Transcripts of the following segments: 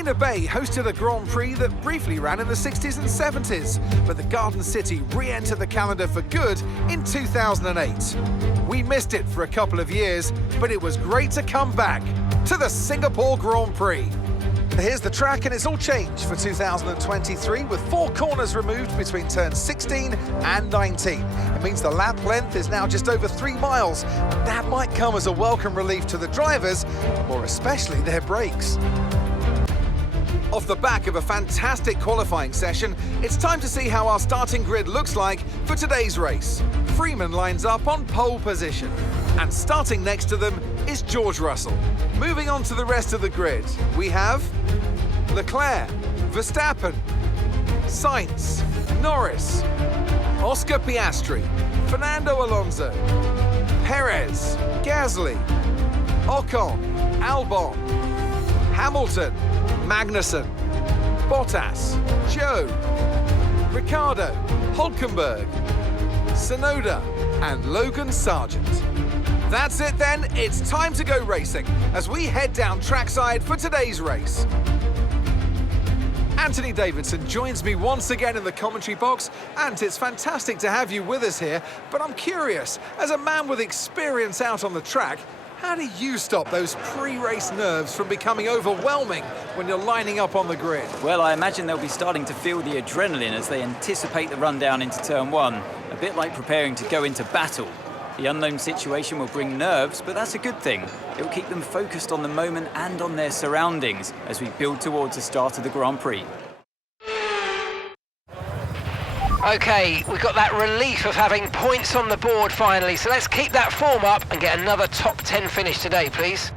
Marina Bay hosted a Grand Prix that briefly ran in the 60s and 70s, but the Garden City re-entered the calendar for good in 2008. We missed it for a couple of years, but it was great to come back to the Singapore Grand Prix. Here's the track, and it's all changed for 2023, with 4 corners removed between turns 16 and 19. It means the lap length is now just over 3 miles. That might come as a welcome relief to the drivers, or especially their brakes. Off the back of a fantastic qualifying session, it's time to see how our starting grid looks like for today's race. Freeman lines up on pole position, and starting next to them is George Russell. Moving on to the rest of the grid, we have Leclerc, Verstappen, Sainz, Norris, Oscar Piastri, Fernando Alonso, Perez, Gasly, Ocon, Albon, Hamilton, Magnussen, Bottas, Joe, Ricciardo, Hülkenberg, Tsunoda, and Logan Sargent. That's it then, it's time to go racing as we head down trackside for today's race. Anthony Davidson joins me once again in the commentary box, and it's fantastic to have you with us here, but I'm curious, as a man with experience out on the track, how do you stop those pre-race nerves from becoming overwhelming when you're lining up on the grid? Well, I imagine they'll be starting to feel the adrenaline as they anticipate the rundown into turn 1, a bit like preparing to go into battle. The unknown situation will bring nerves, but that's a good thing. It will keep them focused on the moment and on their surroundings as we build towards the start of the Grand Prix. OK, we've got that relief of having points on the board finally, so let's keep that form up and get another top 10 finish today, please.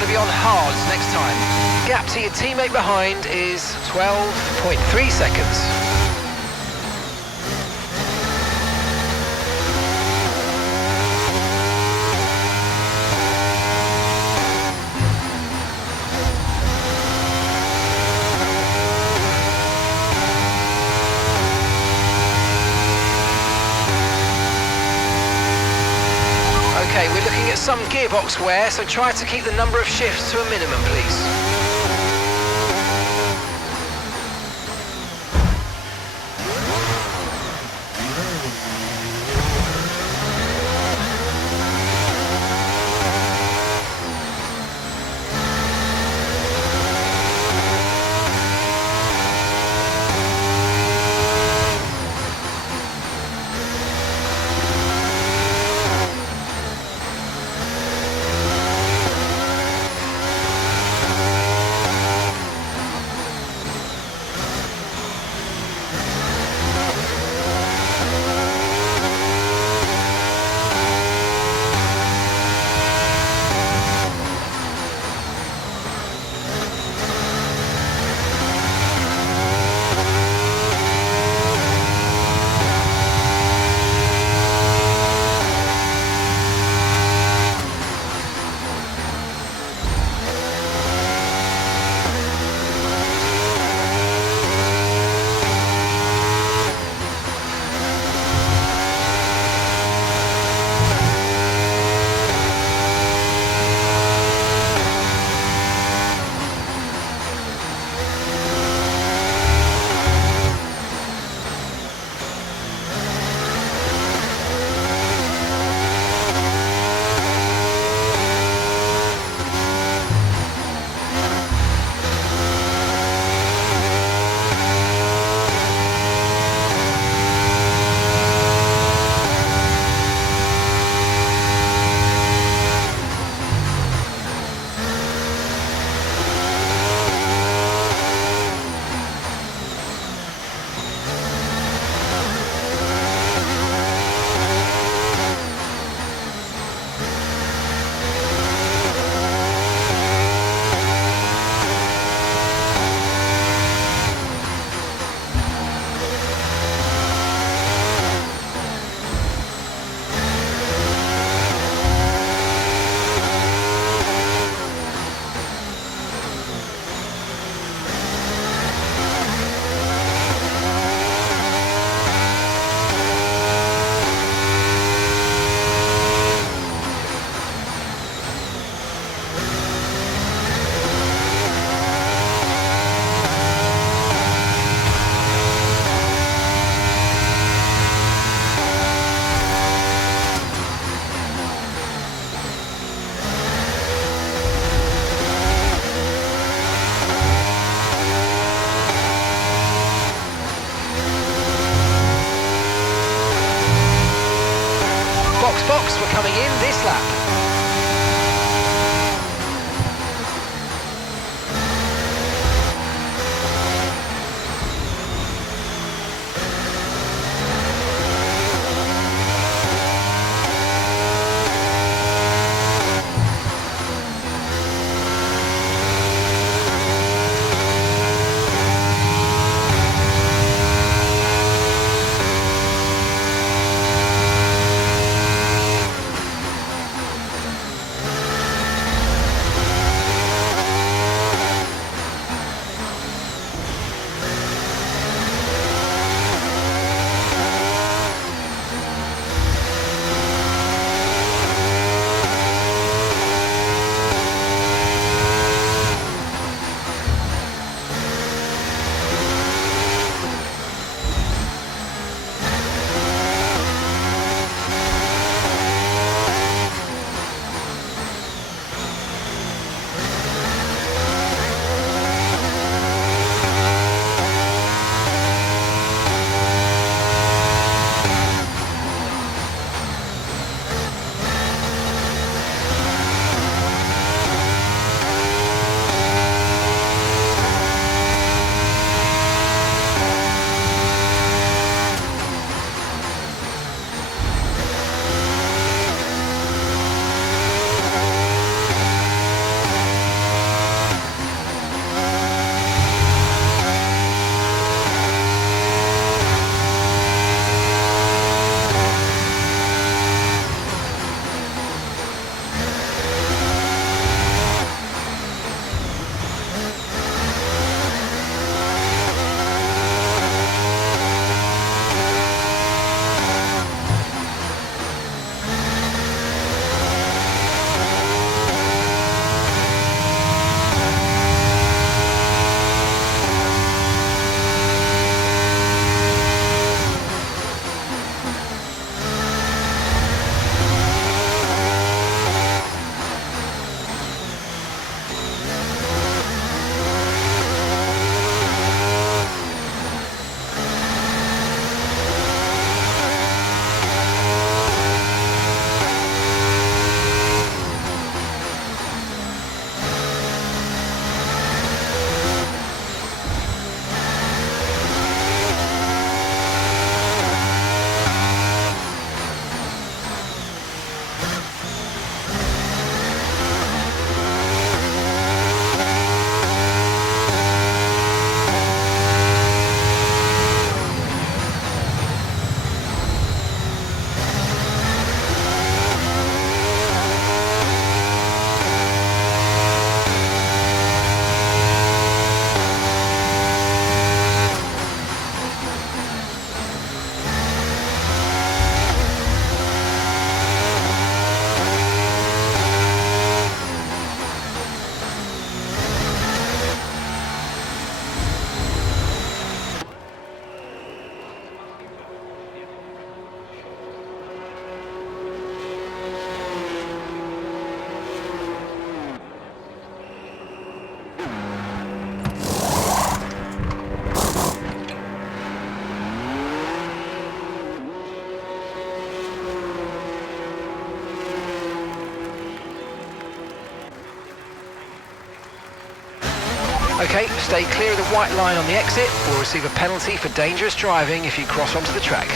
going to be on hards next time. Gap to your teammate behind is 12.3 seconds. Okay, we're looking at some gearbox wear, so try to keep the number of shifts to a minimum, please. Box, we're coming in this lap. Okay, stay clear of the white line on the exit. We'll receive a penalty for dangerous driving if you cross onto the track.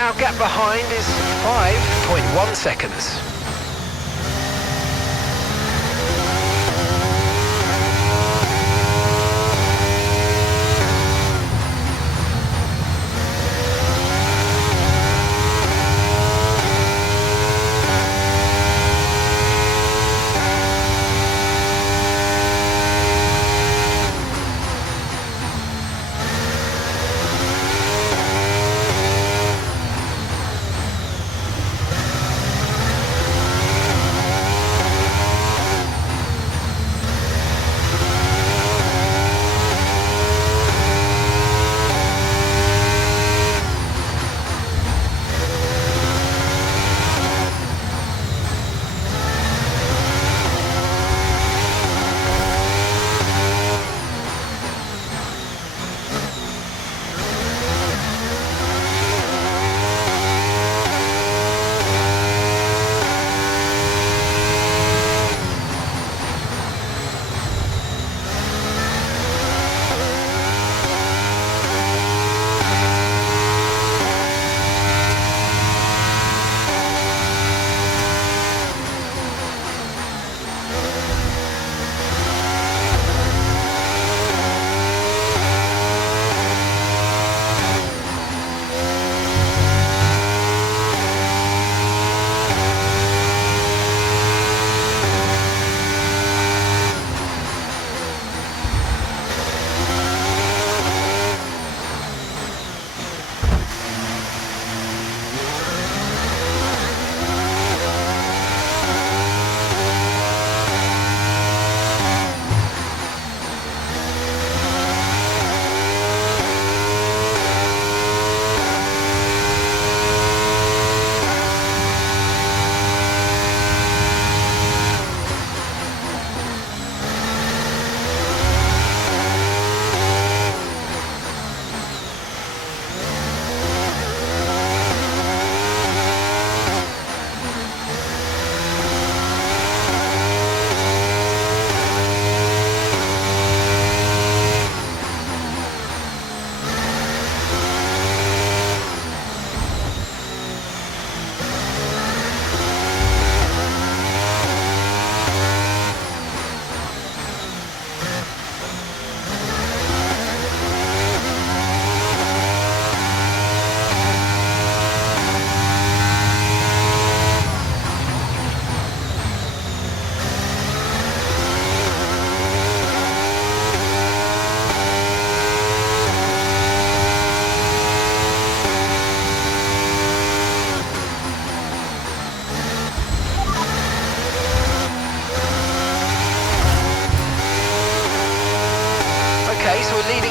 Our gap behind is 5.1 seconds.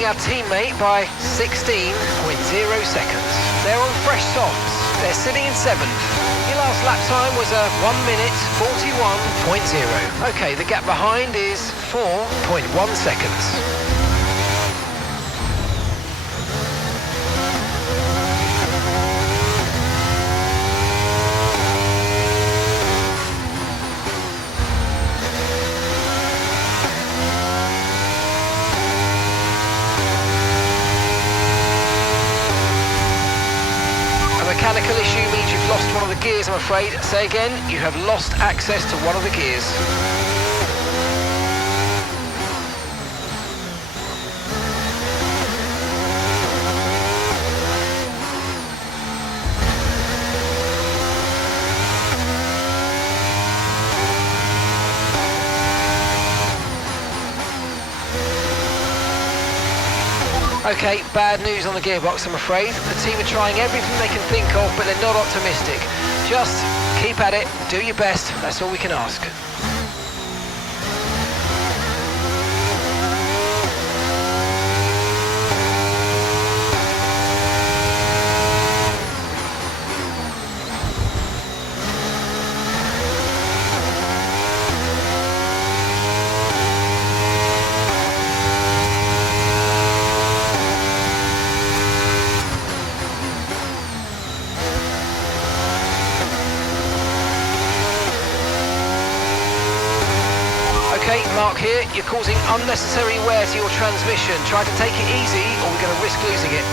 Our teammate by 16.0 seconds. They're on fresh softs. They're sitting in 7th. Your last lap time was a 1 minute 41.0. Okay, the gap behind is 4.1 seconds. Mechanical issue means you've lost one of the gears, I'm afraid. Say again, you have lost access to one of the gears. Okay, bad news on the gearbox, I'm afraid. The team are trying everything they can think of, but they're not optimistic. Just keep at it, do your best, that's all we can ask. Okay, Mark here, you're causing unnecessary wear to your transmission. Try to take it easy or we're going to risk losing it.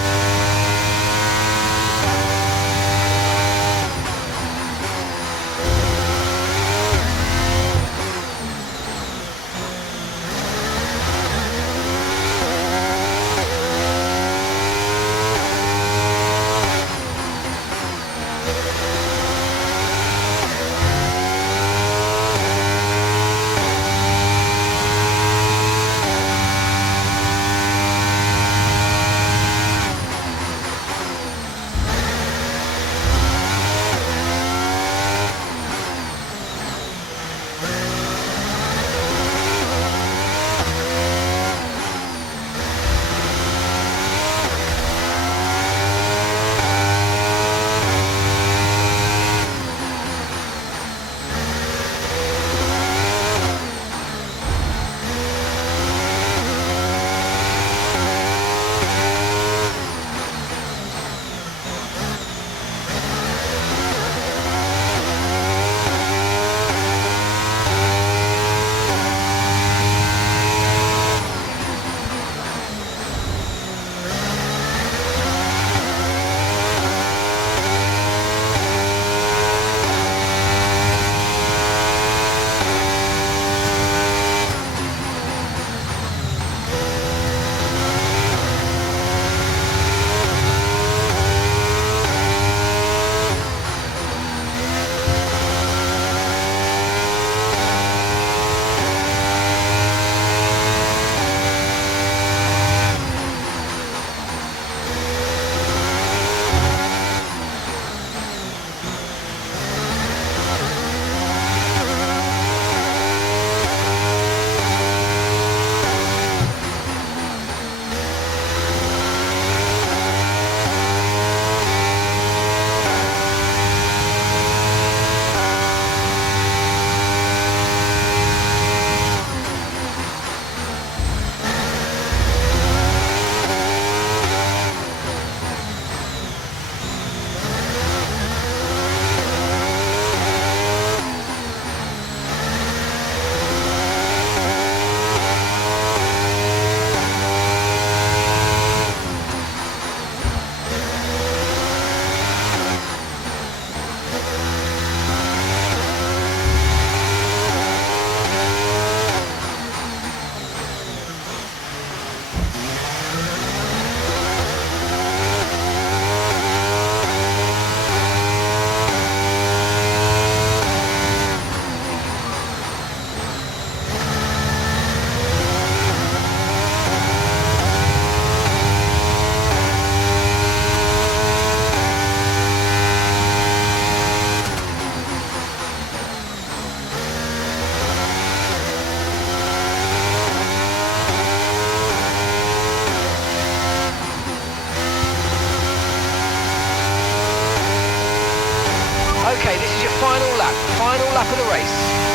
Okay, this is your final lap of the race.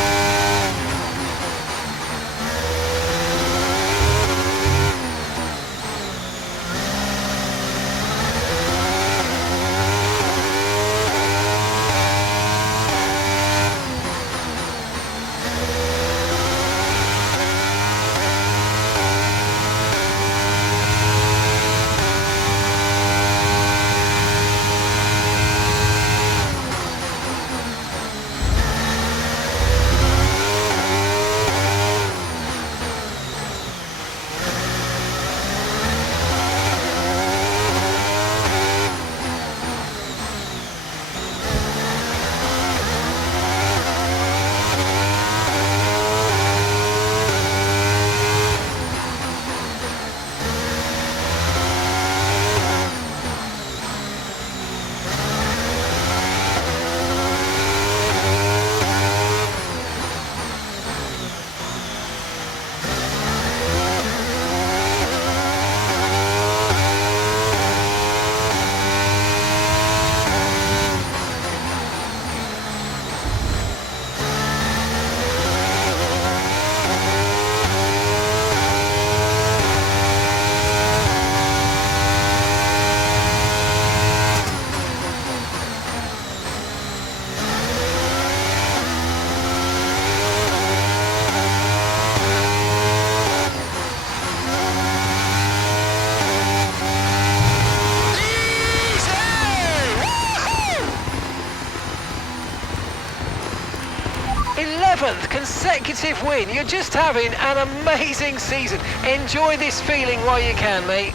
Consecutive win. You're just having an amazing season. Enjoy this feeling while you can, mate.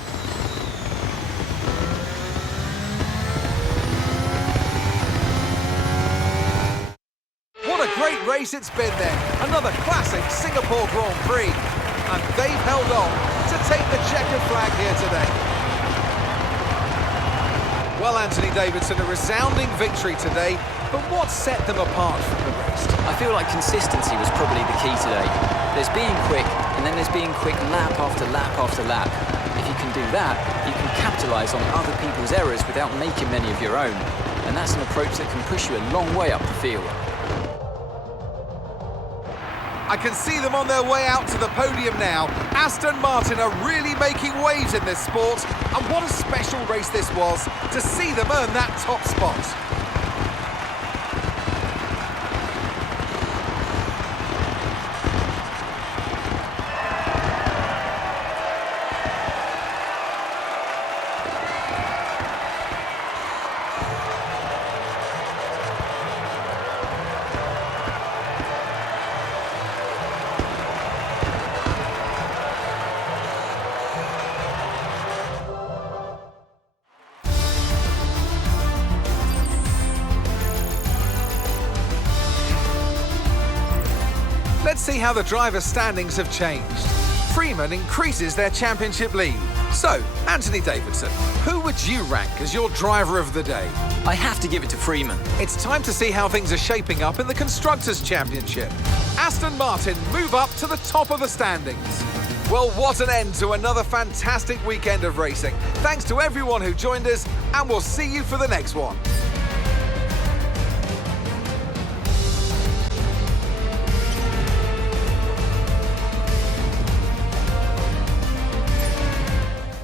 What a great race it's been then. Another classic Singapore Grand Prix. And they've held on to take the checkered flag here today. Well, Anthony Davidson, a resounding victory today, but what set them apart from the rest? I feel like consistency was probably the key today. There's being quick, and then there's being quick lap after lap after lap. If you can do that, you can capitalise on other people's errors without making many of your own. And that's an approach that can push you a long way up the field. I can see them on their way out to the podium now. Aston Martin are really making waves in this sport, and what a special race this was to see them earn that top spot. Let's see how the driver standings have changed. Freeman increases their championship lead. So, Anthony Davidson, who would you rank as your driver of the day? I have to give it to Freeman. It's time to see how things are shaping up in the Constructors' Championship. Aston Martin move up to the top of the standings. Well, what an end to another fantastic weekend of racing. Thanks to everyone who joined us, and we'll see you for the next one.